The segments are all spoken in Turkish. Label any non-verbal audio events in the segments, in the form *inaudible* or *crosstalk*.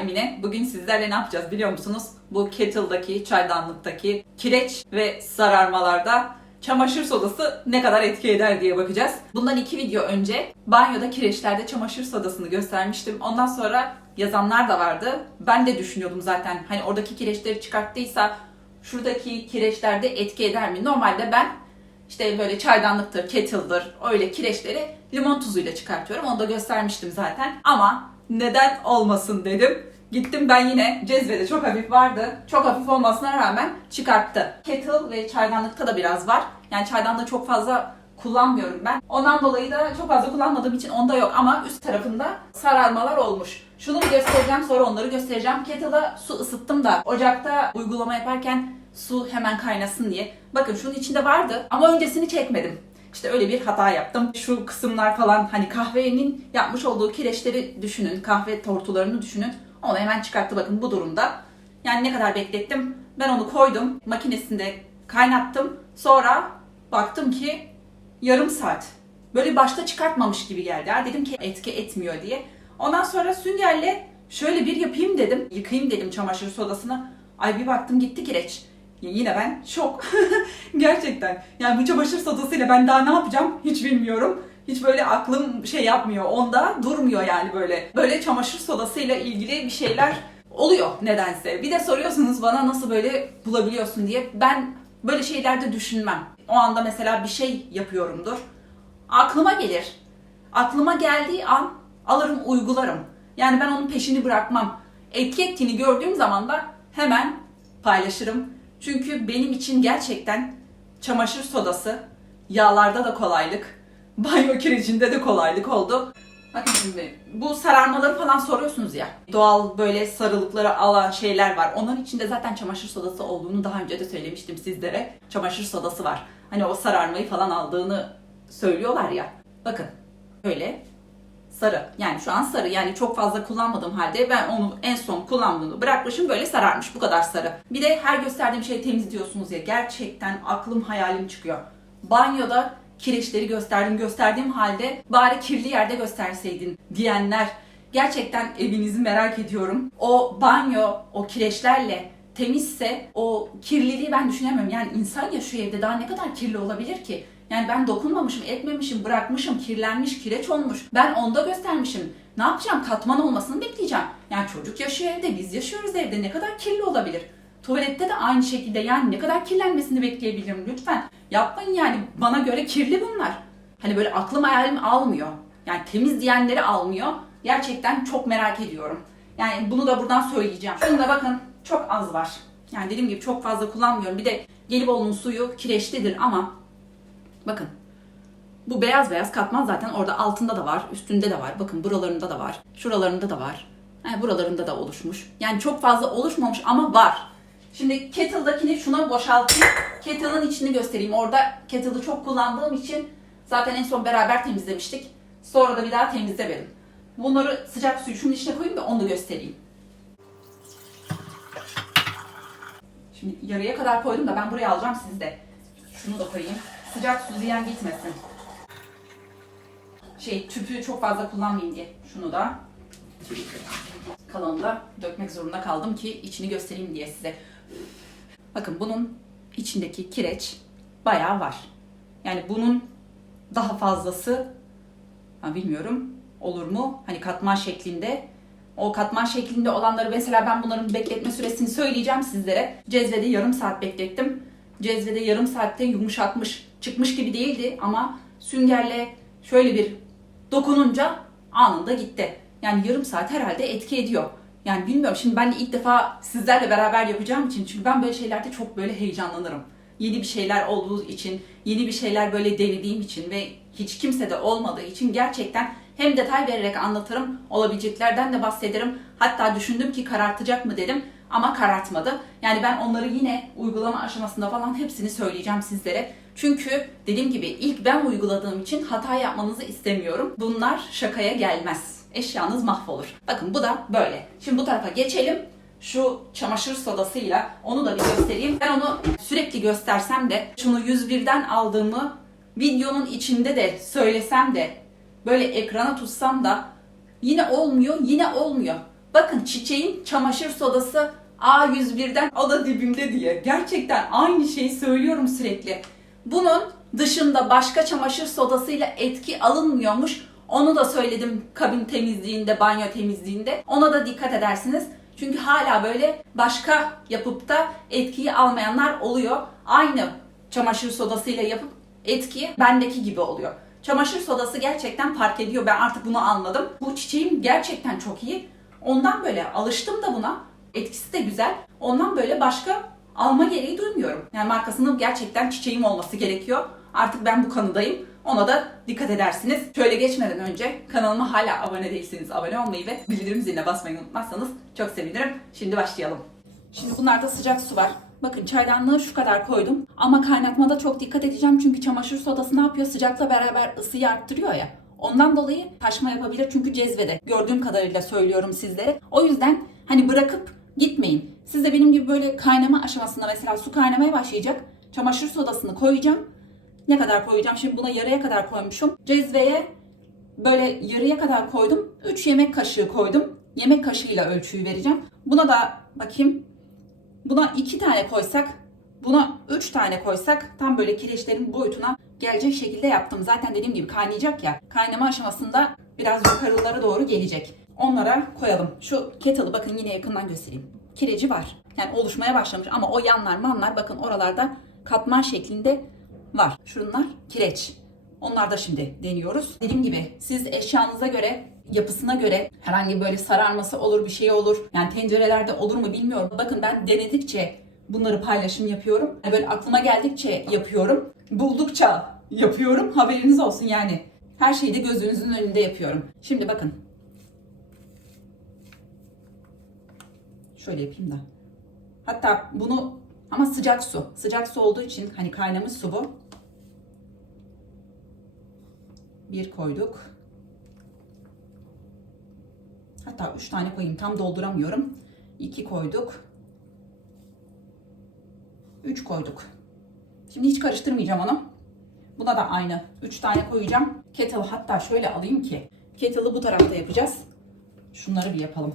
Emine. Bugün sizlerle ne yapacağız biliyor musunuz? Bu kettle'daki, çaydanlıktaki kireç ve sararmalarda çamaşır sodası ne kadar etki eder diye bakacağız. Bundan iki video önce banyoda kireçlerde çamaşır sodasını göstermiştim. Ondan sonra yazanlar da vardı. Ben de düşünüyordum zaten hani oradaki kireçleri çıkarttıysa şuradaki kireçlerde etki eder mi? Normalde ben işte böyle çaydanlıktır, kettle'dır öyle kireçleri limon tuzuyla çıkartıyorum. Onu da göstermiştim zaten. Ama neden olmasın dedim. Gittim ben yine cezvede çok hafif vardı. Çok hafif olmasına rağmen çıkarttı. Kettle ve çaydanlıkta da biraz var. Yani çaydanlığı çok fazla kullanmıyorum ben. Ondan dolayı da çok fazla kullanmadığım için onda yok ama üst tarafında sararmalar olmuş. Şunu bir göstereceğim sonra onları göstereceğim. Kettle'a su ısıttım da ocakta uygulama yaparken su hemen kaynasın diye. Bakın şunun içinde vardı ama öncesini çekmedim. İşte öyle bir hata yaptım. Şu kısımlar falan hani kahvenin yapmış olduğu kireçleri düşünün. Kahve tortularını düşünün. Onu hemen çıkarttı bakın bu durumda. Yani ne kadar beklettim? Ben onu koydum. Makinesinde kaynattım. Sonra baktım ki yarım saat. Böyle başta çıkartmamış gibi geldi. Dedim ki etki etmiyor diye. Ondan sonra süngerle şöyle bir yapayım dedim. Yıkayayım dedim çamaşır sodasını. Ay bir baktım gitti kireç. Ya yine ben şok. *laughs* Gerçekten. Yani bu çamaşır sodasıyla ben daha ne yapacağım hiç bilmiyorum. Hiç böyle aklım şey yapmıyor. Onda durmuyor yani böyle. Böyle çamaşır sodasıyla ilgili bir şeyler oluyor nedense. Bir de soruyorsunuz bana nasıl böyle bulabiliyorsun diye. Ben böyle şeylerde düşünmem. O anda mesela bir şey yapıyorumdur. Aklıma gelir. Aklıma geldiği an alırım uygularım. Yani ben onun peşini bırakmam. Etki ettiğini gördüğüm zaman da hemen paylaşırım. Çünkü benim için gerçekten çamaşır sodası yağlarda da kolaylık, *laughs* banyo kirecinde de kolaylık oldu. Bakın şimdi bu sararmaları falan soruyorsunuz ya. Doğal böyle sarılıkları alan şeyler var. Onların içinde zaten çamaşır sodası olduğunu daha önce de söylemiştim sizlere. Çamaşır sodası var. Hani o sararmayı falan aldığını söylüyorlar ya. Bakın böyle sarı. Yani şu an sarı. Yani çok fazla kullanmadığım halde ben onu en son kullandığımı bırakmışım böyle sararmış. Bu kadar sarı. Bir de her gösterdiğim şeyi temiz diyorsunuz ya. Gerçekten aklım hayalim çıkıyor. Banyoda kireçleri gösterdim gösterdiğim halde bari kirli yerde gösterseydin diyenler. Gerçekten evinizi merak ediyorum. O banyo o kireçlerle temizse o kirliliği ben düşünemiyorum. Yani insan yaşıyor evde daha ne kadar kirli olabilir ki? Yani ben dokunmamışım, etmemişim, bırakmışım, kirlenmiş, kireç olmuş. Ben onda göstermişim. Ne yapacağım? Katman olmasını bekleyeceğim. Yani çocuk yaşıyor evde, biz yaşıyoruz evde. Ne kadar kirli olabilir? Tuvalette de aynı şekilde yani ne kadar kirlenmesini bekleyebilirim lütfen. Yapmayın yani bana göre kirli bunlar. Hani böyle aklım hayalim almıyor. Yani temiz diyenleri almıyor. Gerçekten çok merak ediyorum. Yani bunu da buradan söyleyeceğim. Şunu da bakın çok az var. Yani dediğim gibi çok fazla kullanmıyorum. Bir de Gelibolu'nun suyu kireçlidir ama Bakın. Bu beyaz beyaz katman zaten orada altında da var, üstünde de var. Bakın buralarında da var. Şuralarında da var. He, buralarında da oluşmuş. Yani çok fazla oluşmamış ama var. Şimdi kettle'dakini şuna boşaltayım. Kettle'ın içini göstereyim. Orada kettle'ı çok kullandığım için zaten en son beraber temizlemiştik. Sonra da bir daha temizlemedim. Bunları sıcak suyu şunun içine koyayım da onu da göstereyim. Şimdi yarıya kadar koydum da ben buraya alacağım sizde. Şunu da koyayım. Sıcak su ziyan gitmesin. Şey tüpü çok fazla kullanmayayım diye. Şunu da kalanını da dökmek zorunda kaldım ki içini göstereyim diye size. Bakın bunun içindeki kireç bayağı var. Yani bunun daha fazlası ha bilmiyorum olur mu? Hani katman şeklinde. O katman şeklinde olanları mesela ben bunların bekletme süresini söyleyeceğim sizlere. Cezvede yarım saat beklettim. Cezvede yarım saatte yumuşatmış. Çıkmış gibi değildi ama süngerle şöyle bir dokununca anında gitti. Yani yarım saat herhalde etki ediyor. Yani bilmiyorum şimdi ben de ilk defa sizlerle beraber yapacağım için çünkü ben böyle şeylerde çok böyle heyecanlanırım. Yeni bir şeyler olduğu için, yeni bir şeyler böyle denediğim için ve hiç kimse de olmadığı için gerçekten hem detay vererek anlatırım, olabileceklerden de bahsederim. Hatta düşündüm ki karartacak mı dedim ama karartmadı. Yani ben onları yine uygulama aşamasında falan hepsini söyleyeceğim sizlere. Çünkü dediğim gibi ilk ben uyguladığım için hata yapmanızı istemiyorum. Bunlar şakaya gelmez. Eşyanız mahvolur. Bakın bu da böyle. Şimdi bu tarafa geçelim. Şu çamaşır sodasıyla onu da bir göstereyim. Ben onu sürekli göstersem de şunu 101'den aldığımı videonun içinde de söylesem de böyle ekrana tutsam da Yine olmuyor, yine olmuyor. Bakın çiçeğin çamaşır sodası A101'den o da dibimde diye. Gerçekten aynı şeyi söylüyorum sürekli. Bunun dışında başka çamaşır sodasıyla etki alınmıyormuş. Onu da söyledim kabin temizliğinde, banyo temizliğinde. Ona da dikkat edersiniz. Çünkü hala böyle başka yapıp da etkiyi almayanlar oluyor. Aynı çamaşır sodasıyla yapıp etki bendeki gibi oluyor. Çamaşır sodası gerçekten fark ediyor. Ben artık bunu anladım. Bu çiçeğim gerçekten çok iyi. Ondan böyle alıştım da buna. Etkisi de güzel. Ondan böyle başka alma gereği duymuyorum. Yani markasının gerçekten çiçeğim olması gerekiyor. Artık ben bu kanıdayım. Ona da dikkat edersiniz. Şöyle geçmeden önce kanalıma hala abone değilseniz abone olmayı ve bildirim ziline basmayı unutmazsanız çok sevinirim. Şimdi başlayalım. Şimdi bunlarda sıcak su var. Bakın çaydanlığı şu kadar koydum. Ama kaynatmada çok dikkat edeceğim çünkü çamaşır sodası ne yapıyor? Sıcakla beraber ısıyı arttırıyor ya. Ondan dolayı taşma yapabilir çünkü cezvede. Gördüğüm kadarıyla söylüyorum sizlere. O yüzden hani bırakıp gitmeyin. Siz de benim gibi böyle kaynama aşamasında mesela su kaynamaya başlayacak. Çamaşır sodasını koyacağım. Ne kadar koyacağım? Şimdi buna yarıya kadar koymuşum. Cezveye böyle yarıya kadar koydum. 3 yemek kaşığı koydum. Yemek kaşığıyla ölçüyü vereceğim. Buna da bakayım. Buna 2 tane koysak, buna 3 tane koysak tam böyle kireçlerin boyutuna gelecek şekilde yaptım. Zaten dediğim gibi kaynayacak ya. Kaynama aşamasında biraz yukarılara doğru gelecek. Onlara koyalım. Şu kettle'ı bakın yine yakından göstereyim. Kireci var. Yani oluşmaya başlamış ama o yanlar manlar bakın oralarda katman şeklinde var. Şunlar kireç. Onlar da şimdi deniyoruz. Dediğim gibi siz eşyanıza göre, yapısına göre herhangi böyle sararması olur, bir şey olur. Yani tencerelerde olur mu bilmiyorum. Bakın ben denedikçe bunları paylaşım yapıyorum. Yani böyle aklıma geldikçe yapıyorum. Buldukça yapıyorum. Haberiniz olsun yani. Her şeyi de gözünüzün önünde yapıyorum. Şimdi bakın. Şöyle yapayım da. Hatta bunu ama sıcak su. Sıcak su olduğu için hani kaynamış su bu. Bir koyduk. Hatta üç tane koyayım. Tam dolduramıyorum. İki koyduk. Üç koyduk. Şimdi hiç karıştırmayacağım onu. Buna da aynı. Üç tane koyacağım. Kettle hatta şöyle alayım ki. Kettle'ı bu tarafta yapacağız. Şunları bir yapalım.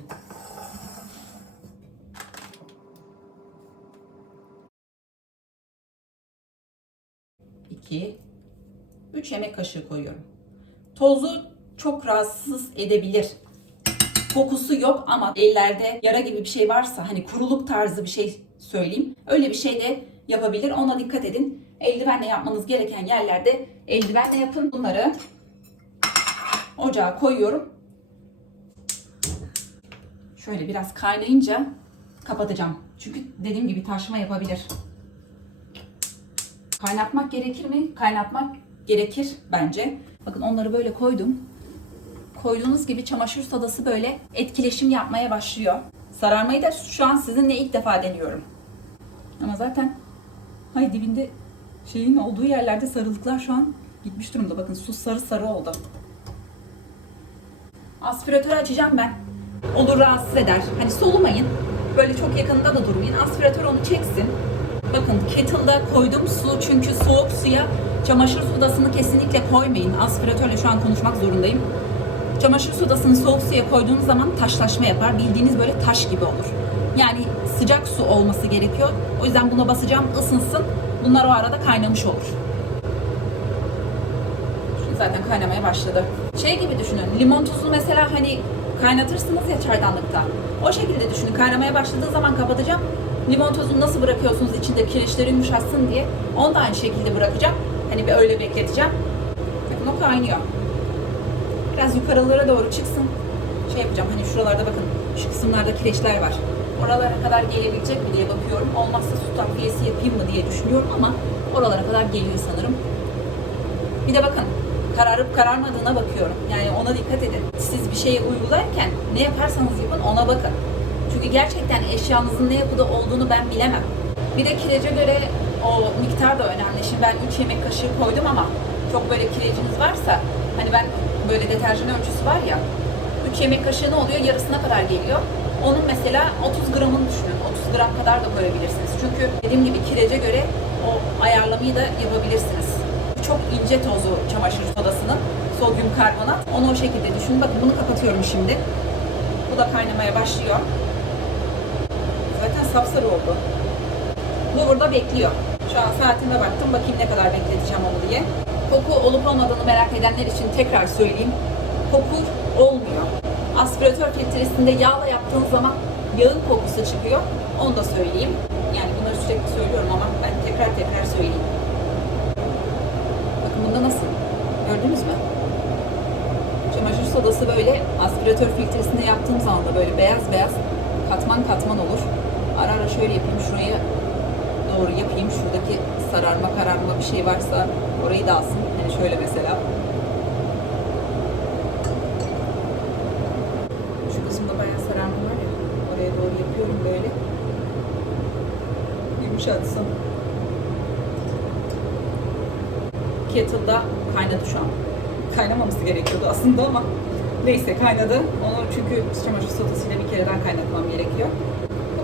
İki. Üç yemek kaşığı koyuyorum. Tozu çok rahatsız edebilir. Kokusu yok ama ellerde yara gibi bir şey varsa hani kuruluk tarzı bir şey söyleyeyim. Öyle bir şey de yapabilir. Ona dikkat edin. Eldivenle yapmanız gereken yerlerde eldivenle yapın. Bunları ocağa koyuyorum. Şöyle biraz kaynayınca kapatacağım. Çünkü dediğim gibi taşma yapabilir. Kaynatmak gerekir mi? Kaynatmak gerekir bence. Bakın onları böyle koydum. Koyduğunuz gibi çamaşır sodası böyle etkileşim yapmaya başlıyor. Sararmayı da şu an sizinle ilk defa deniyorum. Ama zaten hay dibinde şeyin olduğu yerlerde sarılıklar şu an gitmiş durumda. Bakın su sarı sarı oldu. Aspiratörü açacağım ben. Olur rahatsız eder. Hani solumayın. Böyle çok yakında da durmayın. Aspiratör onu çeksin. Bakın kettle'da koydum su çünkü soğuk suya çamaşır sodasını kesinlikle koymayın. Aspiratörle şu an konuşmak zorundayım. Çamaşır sodasını soğuk suya koyduğunuz zaman taşlaşma yapar. Bildiğiniz böyle taş gibi olur. Yani sıcak su olması gerekiyor. O yüzden buna basacağım ısınsın. Bunlar o arada kaynamış olur. Zaten kaynamaya başladı. Şey gibi düşünün. Limon tuzu mesela hani kaynatırsınız ya çaydanlıkta. O şekilde düşünün. Kaynamaya başladığı zaman kapatacağım. Limon tozunu nasıl bırakıyorsunuz içinde kireçleri yumuşatsın diye. Onu da aynı şekilde bırakacağım. Hani bir öyle bekleteceğim. Bakın o kaynıyor. Biraz yukarılara doğru çıksın. Şey yapacağım hani şuralarda bakın şu kısımlarda kireçler var. Oralara kadar gelebilecek mi diye bakıyorum. Olmazsa su takviyesi yapayım mı diye düşünüyorum ama oralara kadar geliyor sanırım. Bir de bakın kararıp kararmadığına bakıyorum. Yani ona dikkat edin. Siz bir şeyi uygularken ne yaparsanız yapın ona bakın. Çünkü gerçekten eşyanızın ne yapıda olduğunu ben bilemem. Bir de kirece göre o miktar da önemli. Şimdi ben 3 yemek kaşığı koydum ama çok böyle kireciniz varsa hani ben böyle deterjan ölçüsü var ya 3 yemek kaşığı ne oluyor? Yarısına kadar geliyor. Onun mesela 30 gramını düşünün. 30 gram kadar da koyabilirsiniz. Çünkü dediğim gibi kirece göre o ayarlamayı da yapabilirsiniz. çok ince tozu çamaşır sodasının sodyum karbonat. Onu o şekilde düşün. Bakın bunu kapatıyorum şimdi. Bu da kaynamaya başlıyor. Sapsarı oldu. Bu burada bekliyor. Şu an saatime baktım. Bakayım ne kadar bekleteceğim onu diye. Koku olup olmadığını merak edenler için tekrar söyleyeyim. Koku olmuyor. Aspiratör filtresinde yağla yaptığın zaman yağın kokusu çıkıyor. Onu da söyleyeyim. Yani bunları sürekli söylüyorum ama ben tekrar tekrar söyleyeyim. Bakın bunda nasıl? Gördünüz mü? Çamaşır sodası böyle aspiratör filtresinde yaptığım zaman da böyle beyaz beyaz katman katman olur. Ara ara şöyle yapayım şuraya doğru yapayım. Şuradaki sararma kararma bir şey varsa orayı da alsın. Hani şöyle mesela. Şu kısımda bayağı sararma var ya. Oraya doğru yapıyorum böyle. Yumuşatsın. Kettle'da kaynadı şu an. Kaynamaması gerekiyordu aslında ama neyse kaynadı. Onu çünkü çamaşır sodasıyla bir kereden kaynatmam gerekiyor.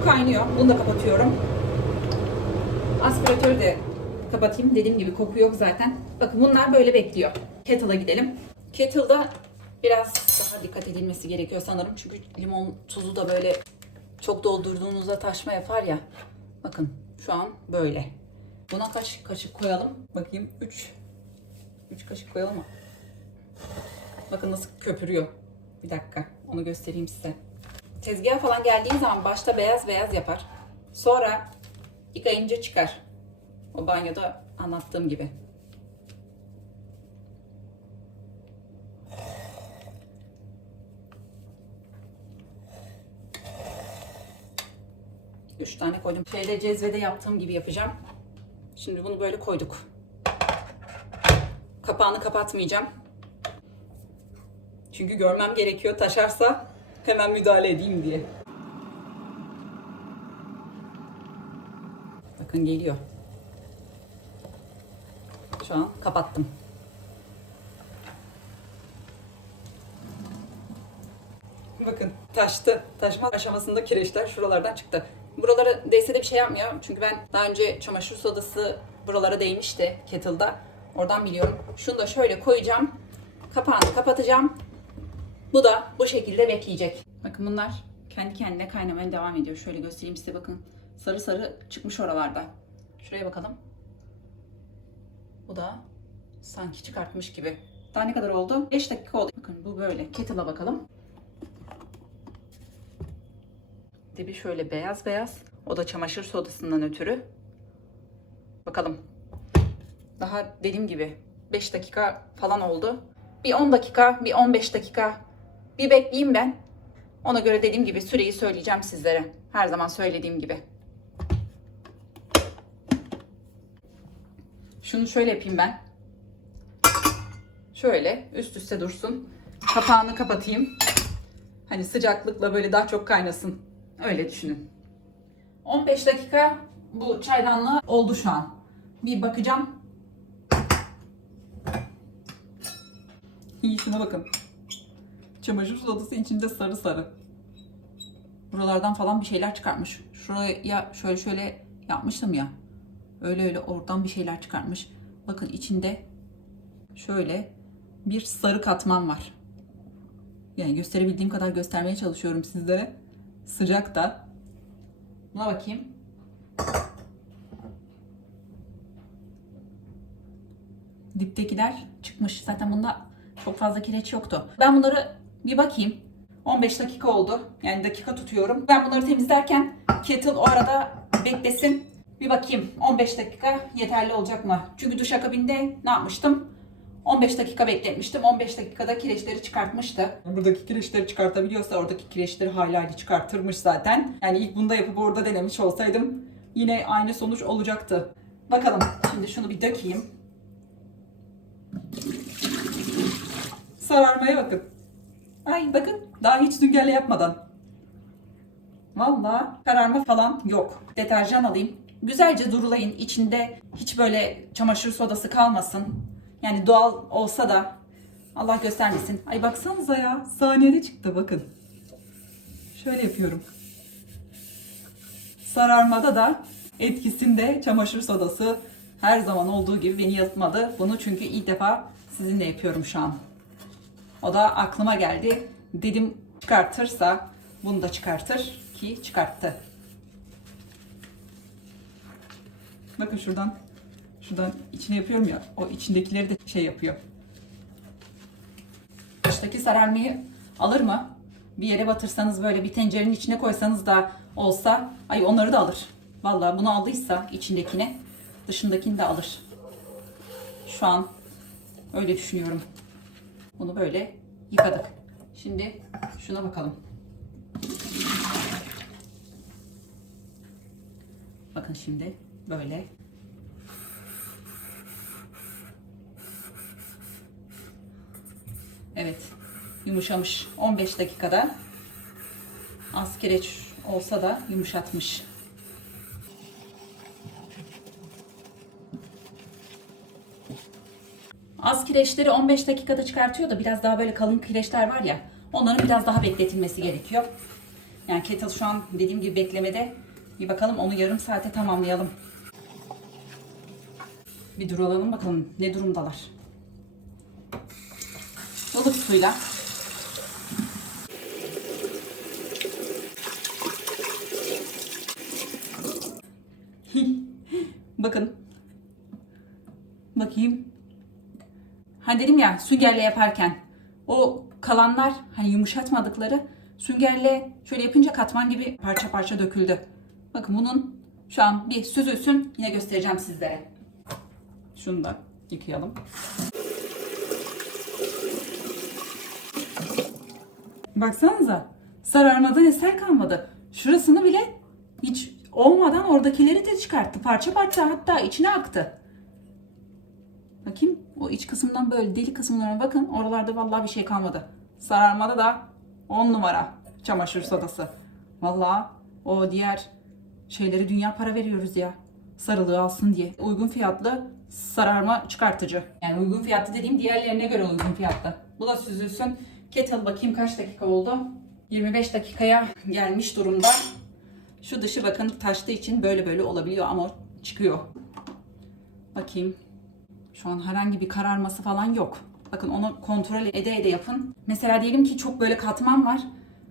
Kaynıyor. Bunu da kapatıyorum. Aspiratörü de kapatayım. Dediğim gibi koku yok zaten. Bakın bunlar böyle bekliyor. Kettle'a gidelim. Kettle'da biraz daha dikkat edilmesi gerekiyor sanırım. Çünkü limon tuzu da böyle çok doldurduğunuzda taşma yapar ya. Bakın şu an böyle. Buna kaç kaşık koyalım? Bakayım 3 3 kaşık koyalım mı? Bakın nasıl köpürüyor. Bir dakika onu göstereyim size. Tezgaha falan geldiği zaman başta beyaz beyaz yapar. Sonra yıkayınca çıkar. O banyoda anlattığım gibi. Üç tane koydum. Şeyde cezvede yaptığım gibi yapacağım. Şimdi bunu böyle koyduk. Kapağını kapatmayacağım. Çünkü görmem gerekiyor. Taşarsa hemen müdahale edeyim diye. Bakın geliyor. Şu an kapattım. Bakın taştı. Taşma aşamasında kireçler şuralardan çıktı. Buralara değse de bir şey yapmıyor. Çünkü ben daha önce çamaşır sodası buralara değmişti kettle'da. Oradan biliyorum. Şunu da şöyle koyacağım. Kapağını kapatacağım. Bu da bu şekilde bekleyecek. Bakın bunlar kendi kendine kaynamaya devam ediyor. Şöyle göstereyim size bakın. Sarı sarı çıkmış oralarda. Şuraya bakalım. Bu da sanki çıkartmış gibi. Daha ne kadar oldu? 5 dakika oldu. Bakın bu böyle. Kettle'a bakalım. Dibi şöyle beyaz beyaz. O da çamaşır sodasından ötürü. Bakalım. Daha dediğim gibi 5 dakika falan oldu. Bir 10 dakika, bir 15 dakika bir bekleyeyim ben. Ona göre dediğim gibi süreyi söyleyeceğim sizlere. Her zaman söylediğim gibi. Şunu şöyle yapayım ben. Şöyle üst üste dursun. Kapağını kapatayım. Hani sıcaklıkla böyle daha çok kaynasın. Öyle düşünün. 15 dakika bu çaydanlığı oldu şu an. Bir bakacağım. İyi bakın. Çamaşır sodası içinde sarı sarı. Buralardan falan bir şeyler çıkartmış. Şuraya şöyle şöyle yapmıştım ya. Öyle öyle oradan bir şeyler çıkartmış. Bakın içinde şöyle bir sarı katman var. Yani gösterebildiğim kadar göstermeye çalışıyorum sizlere. Sıcak da. Buna bakayım. Diptekiler çıkmış. Zaten bunda çok fazla kireç yoktu. Ben bunları bir bakayım. 15 dakika oldu. Yani dakika tutuyorum. Ben bunları temizlerken kettle o arada beklesin. Bir bakayım 15 dakika yeterli olacak mı? Çünkü duş akabinde ne yapmıştım? 15 dakika bekletmiştim. 15 dakikada kireçleri çıkartmıştı. Buradaki kireçleri çıkartabiliyorsa oradaki kireçleri hala çıkartırmış zaten. Yani ilk bunda yapıp orada denemiş olsaydım yine aynı sonuç olacaktı. Bakalım. Şimdi şunu bir dökeyim. Sararmaya bakın. Ay bakın daha hiç süngerle yapmadan. Valla kararma falan yok. Deterjan alayım. Güzelce durulayın. İçinde hiç böyle çamaşır sodası kalmasın. Yani doğal olsa da Allah göstermesin. Ay baksanıza ya. Saniyede çıktı bakın. Şöyle yapıyorum. Sararmada da etkisinde çamaşır sodası her zaman olduğu gibi beni yanıltmadı. Bunu çünkü ilk defa sizinle yapıyorum şu an. O da aklıma geldi. Dedim çıkartırsa bunu da çıkartır ki çıkarttı. Bakın şuradan şuradan içine yapıyorum ya. O içindekileri de şey yapıyor. Dıştaki sararmayı alır mı? Bir yere batırsanız böyle bir tencerenin içine koysanız da olsa ay onları da alır. Vallahi bunu aldıysa içindekini dışındakini de alır. Şu an öyle düşünüyorum. Bunu böyle yıkadık. Şimdi şuna bakalım. Bakın şimdi böyle Evet. Yumuşamış. 15 dakikada az kireç olsa da yumuşatmış. Az kireçleri 15 dakikada çıkartıyor da biraz daha böyle kalın kireçler var ya onların biraz daha bekletilmesi gerekiyor. Yani kettle şu an dediğim gibi beklemede. Bir bakalım onu yarım saate tamamlayalım. Bir duralım bakalım ne durumdalar. Ilık suyla *laughs* Bakın. Bakayım. Ha dedim ya süngerle yaparken o kalanlar hani yumuşatmadıkları süngerle şöyle yapınca katman gibi parça parça döküldü. Bakın bunun şu an bir süzülsün yine göstereceğim sizlere. Şunu da yıkayalım. Baksanıza sararmadan eser kalmadı. Şurasını bile hiç olmadan oradakileri de çıkarttı. Parça parça hatta içine aktı. Bakayım o iç kısımdan böyle deli kısımlarına bakın. Oralarda vallahi bir şey kalmadı. Sararmada da 10 numara çamaşır sodası. Vallahi o diğer şeyleri dünya para veriyoruz ya. Sarılığı alsın diye. Uygun fiyatlı sararma çıkartıcı. Yani uygun fiyatlı dediğim diğerlerine göre uygun fiyatlı. Bu da süzülsün. Kettle bakayım kaç dakika oldu? 25 dakikaya gelmiş durumda. Şu dışı bakın taştığı için böyle böyle olabiliyor ama çıkıyor. Bakayım. Şu an herhangi bir kararması falan yok. Bakın onu kontrol ede ede yapın. Mesela diyelim ki çok böyle katman var.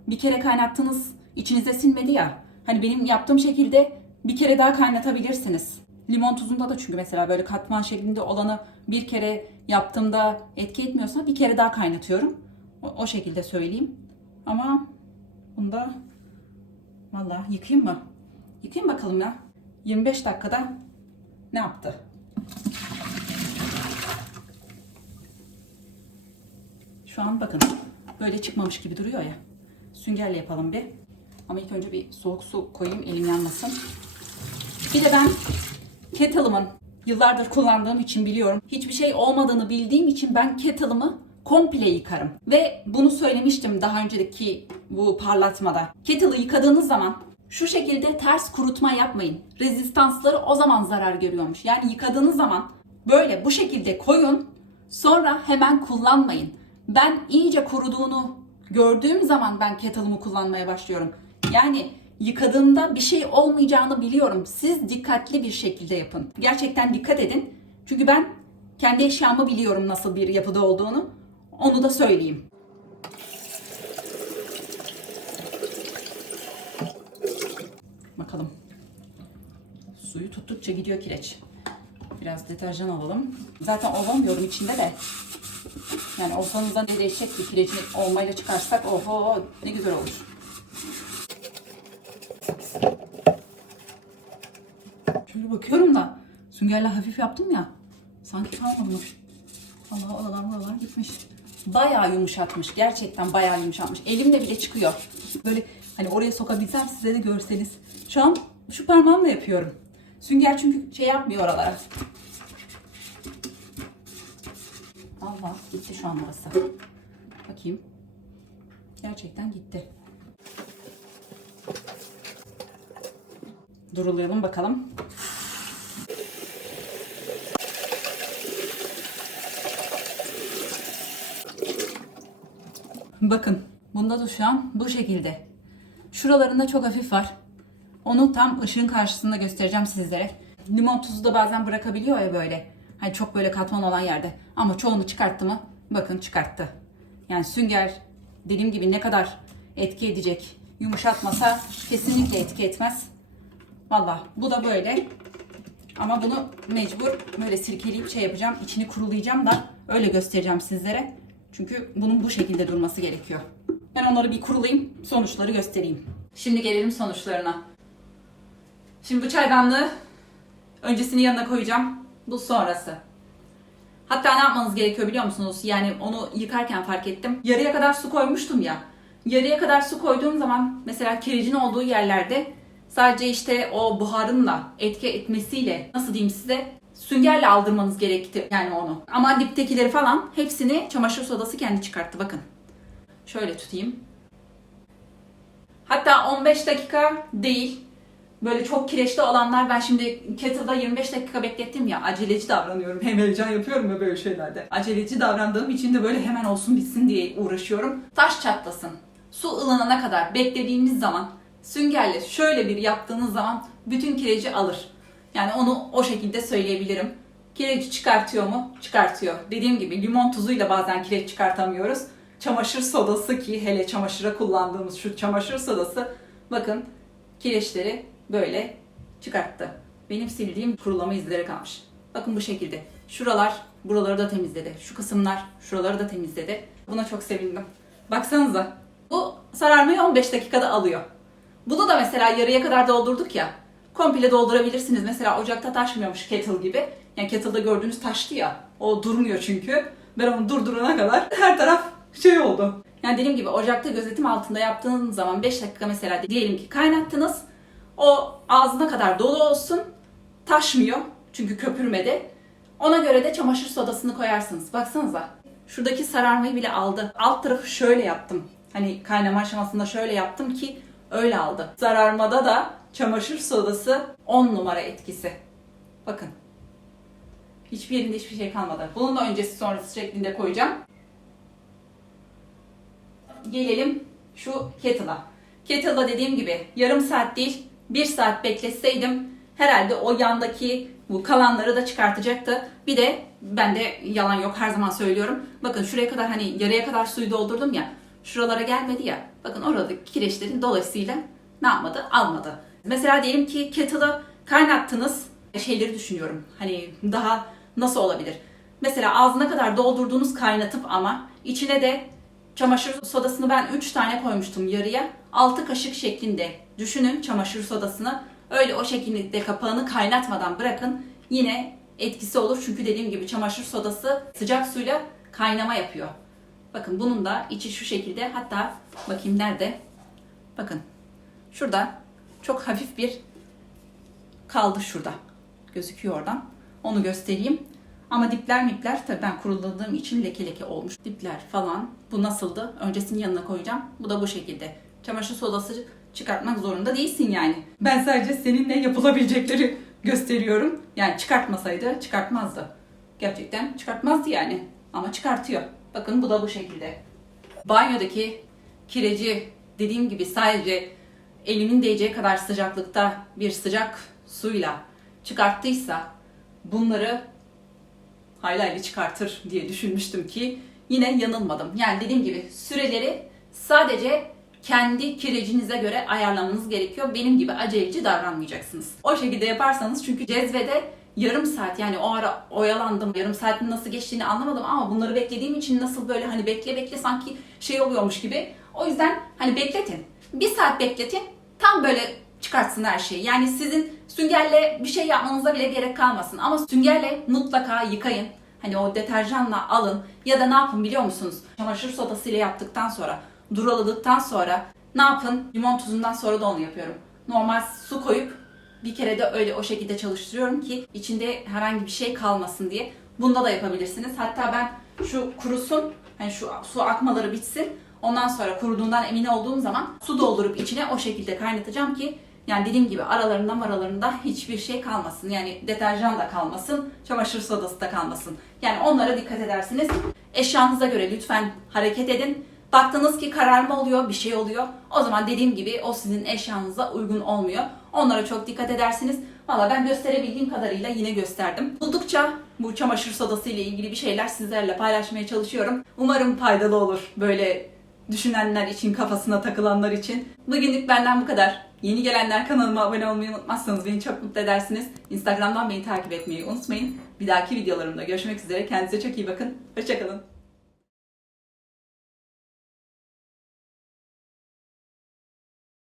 Bir kere kaynattınız içinize sinmedi ya. Hani benim yaptığım şekilde bir kere daha kaynatabilirsiniz. Limon tuzunda da çünkü mesela böyle katman şeklinde olanı bir kere yaptığımda etki etmiyorsa bir kere daha kaynatıyorum. O, o şekilde söyleyeyim. Ama bunda vallahi yıkayayım mı? Yıkayayım bakalım ya. 25 dakikada ne yaptı? Şu an bakın böyle çıkmamış gibi duruyor ya. Süngerle yapalım bir. Ama ilk önce bir soğuk su koyayım elim yanmasın. Bir de ben kettle'ımın yıllardır kullandığım için biliyorum. Hiçbir şey olmadığını bildiğim için ben kettle'ımı komple yıkarım. Ve bunu söylemiştim daha önceki bu parlatmada. Kettle'ı yıkadığınız zaman şu şekilde ters kurutma yapmayın. Rezistansları o zaman zarar görüyormuş. Yani yıkadığınız zaman böyle bu şekilde koyun. Sonra hemen kullanmayın. Ben iyice kuruduğunu gördüğüm zaman ben kettle'ımı kullanmaya başlıyorum. Yani yıkadığımda bir şey olmayacağını biliyorum. Siz dikkatli bir şekilde yapın. Gerçekten dikkat edin. Çünkü ben kendi eşyamı biliyorum nasıl bir yapıda olduğunu. Onu da söyleyeyim. Bakalım. Suyu tuttukça gidiyor kireç. Biraz deterjan alalım. Zaten olamıyorum içinde de. Yani olsanızda ne değişecek bir kirecini olmayla çıkarsak oho ne güzel olur. Şöyle bakıyorum da süngerle hafif yaptım ya. Sanki kalmamış. Allah oralar buralar gitmiş. Bayağı yumuşatmış. Gerçekten bayağı yumuşatmış. Elimle bile çıkıyor. Böyle hani oraya sokabilsem size de görseniz. Şu an şu parmağımla yapıyorum. Sünger çünkü şey yapmıyor oralara. Allah gitti şu an burası. Bakayım. Gerçekten gitti. Durulayalım bakalım. Bakın bunda da şu an bu şekilde. Şuralarında çok hafif var. Onu tam ışığın karşısında göstereceğim sizlere. limon tuzu da bazen bırakabiliyor ya böyle. Hani çok böyle katman olan yerde. Ama çoğunu çıkarttı mı? Bakın çıkarttı. Yani sünger dediğim gibi ne kadar etki edecek yumuşatmasa kesinlikle etki etmez. Valla bu da böyle. Ama bunu mecbur böyle silkeleyip şey yapacağım. İçini kurulayacağım da öyle göstereceğim sizlere. Çünkü bunun bu şekilde durması gerekiyor. Ben onları bir kurulayayım. Sonuçları göstereyim. Şimdi gelelim sonuçlarına. Şimdi bu çaydanlığı öncesini yanına koyacağım. Bu sonrası. Hatta ne yapmanız gerekiyor biliyor musunuz? Yani onu yıkarken fark ettim. Yarıya kadar su koymuştum ya. Yarıya kadar su koyduğum zaman mesela kiricin olduğu yerlerde sadece işte o buharınla etki etmesiyle nasıl diyeyim size süngerle aldırmanız gerekti yani onu. Ama diptekileri falan hepsini çamaşır sodası kendi çıkarttı bakın. Şöyle tutayım. Hatta 15 dakika değil. Böyle çok kireçli olanlar ben şimdi kettle'da 25 dakika beklettim ya aceleci davranıyorum. *laughs* Hem heyecan yapıyorum ya böyle şeylerde. Aceleci davrandığım için de böyle hemen olsun bitsin diye uğraşıyorum. Taş çatlasın. Su ılınana kadar beklediğimiz zaman süngerle şöyle bir yaptığınız zaman bütün kireci alır. Yani onu o şekilde söyleyebilirim. Kireci çıkartıyor mu? Çıkartıyor. Dediğim gibi limon tuzuyla bazen kireç çıkartamıyoruz. Çamaşır sodası ki hele çamaşıra kullandığımız şu çamaşır sodası bakın kireçleri böyle çıkarttı. Benim sildiğim kurulama izleri kalmış. Bakın bu şekilde. Şuralar buraları da temizledi. Şu kısımlar şuraları da temizledi. Buna çok sevindim. Baksanıza. Bu sararmayı 15 dakikada alıyor. Bunu da mesela yarıya kadar doldurduk ya. Komple doldurabilirsiniz. Mesela ocakta taşmıyormuş kettle gibi. Yani kettle'da gördüğünüz taştı ya. O durmuyor çünkü. Ben onu durdurana kadar *laughs* her taraf şey oldu. Yani dediğim gibi ocakta gözetim altında yaptığınız zaman 5 dakika mesela diyelim ki kaynattınız. O ağzına kadar dolu olsun. Taşmıyor. Çünkü köpürmedi. Ona göre de çamaşır sodasını koyarsınız. Baksanıza. Şuradaki sararmayı bile aldı. Alt tarafı şöyle yaptım. Hani kaynama aşamasında şöyle yaptım ki öyle aldı. Sararmada da çamaşır sodası 10 numara etkisi. Bakın. Hiçbir yerinde hiçbir şey kalmadı. Bunun da öncesi sonrası şeklinde koyacağım. Gelelim şu kettle'a. Kettle'da dediğim gibi yarım saat değil bir saat bekletseydim herhalde o yandaki bu kalanları da çıkartacaktı. Bir de ben de yalan yok her zaman söylüyorum. Bakın şuraya kadar hani yarıya kadar suyu doldurdum ya. Şuralara gelmedi ya. Bakın oradaki kireçlerin dolayısıyla ne yapmadı? Almadı. Mesela diyelim ki kettle'ı kaynattınız. Şeyleri düşünüyorum. Hani daha nasıl olabilir? Mesela ağzına kadar doldurduğunuz kaynatıp ama içine de çamaşır sodasını ben 3 tane koymuştum yarıya. 6 kaşık şeklinde düşünün çamaşır sodasını. Öyle o şekilde kapağını kaynatmadan bırakın. Yine etkisi olur. Çünkü dediğim gibi çamaşır sodası sıcak suyla kaynama yapıyor. Bakın bunun da içi şu şekilde. Hatta bakayım nerede? Bakın. Şurada çok hafif bir kaldı şurada. Gözüküyor oradan. Onu göstereyim. Ama dipler mipler tabii ben kuruladığım için leke leke olmuş. Dipler falan. Bu nasıldı? Öncesini yanına koyacağım. Bu da bu şekilde. Çamaşır sodası çıkartmak zorunda değilsin yani. Ben sadece seninle yapılabilecekleri gösteriyorum. Yani çıkartmasaydı çıkartmazdı. Gerçekten çıkartmazdı yani. Ama çıkartıyor. Bakın bu da bu şekilde. Banyodaki kireci dediğim gibi sadece elimin değeceği kadar sıcaklıkta bir sıcak suyla çıkarttıysa bunları hayli çıkartır diye düşünmüştüm ki yine yanılmadım. Yani dediğim gibi süreleri sadece kendi kirecinize göre ayarlamanız gerekiyor. Benim gibi aceleci davranmayacaksınız. O şekilde yaparsanız çünkü cezvede yarım saat yani o ara oyalandım. Yarım saatin nasıl geçtiğini anlamadım ama bunları beklediğim için nasıl böyle hani bekle bekle sanki şey oluyormuş gibi. O yüzden hani bekletin. Bir saat bekletin. Tam böyle çıkartsın her şeyi. Yani sizin süngerle bir şey yapmanıza bile gerek kalmasın. Ama süngerle mutlaka yıkayın. Hani o deterjanla alın ya da ne yapın biliyor musunuz? Çamaşır sodası ile yaptıktan sonra, duraladıktan sonra ne yapın? Limon tuzundan sonra da onu yapıyorum. Normal su koyup bir kere de öyle o şekilde çalıştırıyorum ki içinde herhangi bir şey kalmasın diye. Bunda da yapabilirsiniz. Hatta ben şu kurusun, hani şu su akmaları bitsin. Ondan sonra kuruduğundan emin olduğum zaman su doldurup içine o şekilde kaynatacağım ki yani dediğim gibi aralarında aralarında hiçbir şey kalmasın. Yani deterjan da kalmasın, çamaşır sodası da kalmasın. Yani onlara dikkat edersiniz. Eşyanıza göre lütfen hareket edin. Baktınız ki kararma oluyor, bir şey oluyor. O zaman dediğim gibi o sizin eşyanıza uygun olmuyor. Onlara çok dikkat edersiniz. Valla ben gösterebildiğim kadarıyla yine gösterdim. Buldukça bu çamaşır sodası ile ilgili bir şeyler sizlerle paylaşmaya çalışıyorum. Umarım faydalı olur böyle düşünenler için, kafasına takılanlar için. Bugünlük benden bu kadar. Yeni gelenler kanalıma abone olmayı unutmazsanız beni çok mutlu edersiniz. Instagram'dan beni takip etmeyi unutmayın. Bir dahaki videolarımda görüşmek üzere. Kendinize çok iyi bakın. Hoşçakalın.